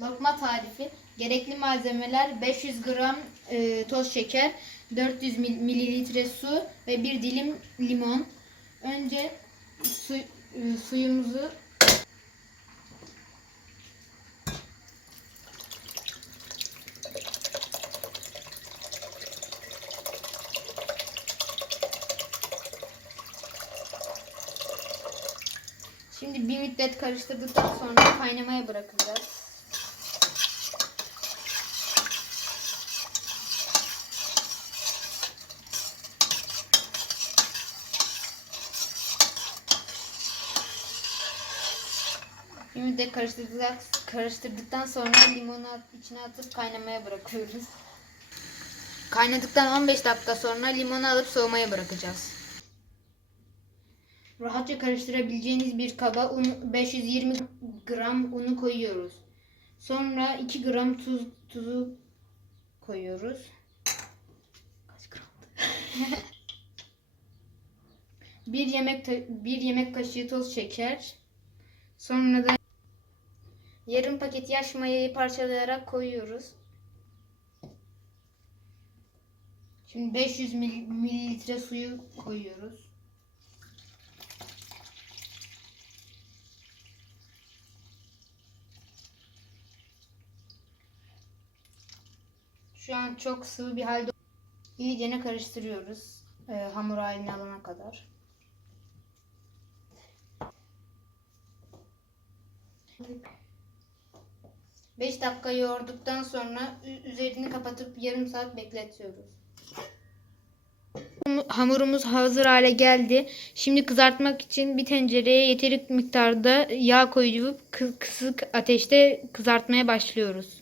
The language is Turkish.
Lokma tarifi. Gerekli malzemeler 500 gram e, toz şeker, 400 mil- mililitre su ve bir dilim limon. Önce su, e, suyumuzu Şimdi bir müddet karıştırdıktan sonra kaynamaya bırakacağız. Bir karıştırdık, karıştırdıktan sonra limonu içine atıp kaynamaya bırakıyoruz. Kaynadıktan 15 dakika sonra limonu alıp soğumaya bırakacağız. Rahatça karıştırabileceğiniz bir kaba un, 520 gram unu koyuyoruz. Sonra 2 gram tuz tuzu koyuyoruz. Kaç gramdı? bir yemek ta- bir yemek kaşığı toz şeker. Sonra da yarım paket yaş mayayı parçalayarak koyuyoruz. Şimdi 500 mil- mililitre suyu koyuyoruz. Şu an çok sıvı bir halde iyicene karıştırıyoruz. Ee, hamur haline alana kadar. Beş dakika yoğurduktan sonra üzerini kapatıp yarım saat bekletiyoruz. Hamurumuz hazır hale geldi. Şimdi kızartmak için bir tencereye yeteri miktarda yağ koyup kı- kısık ateşte kızartmaya başlıyoruz.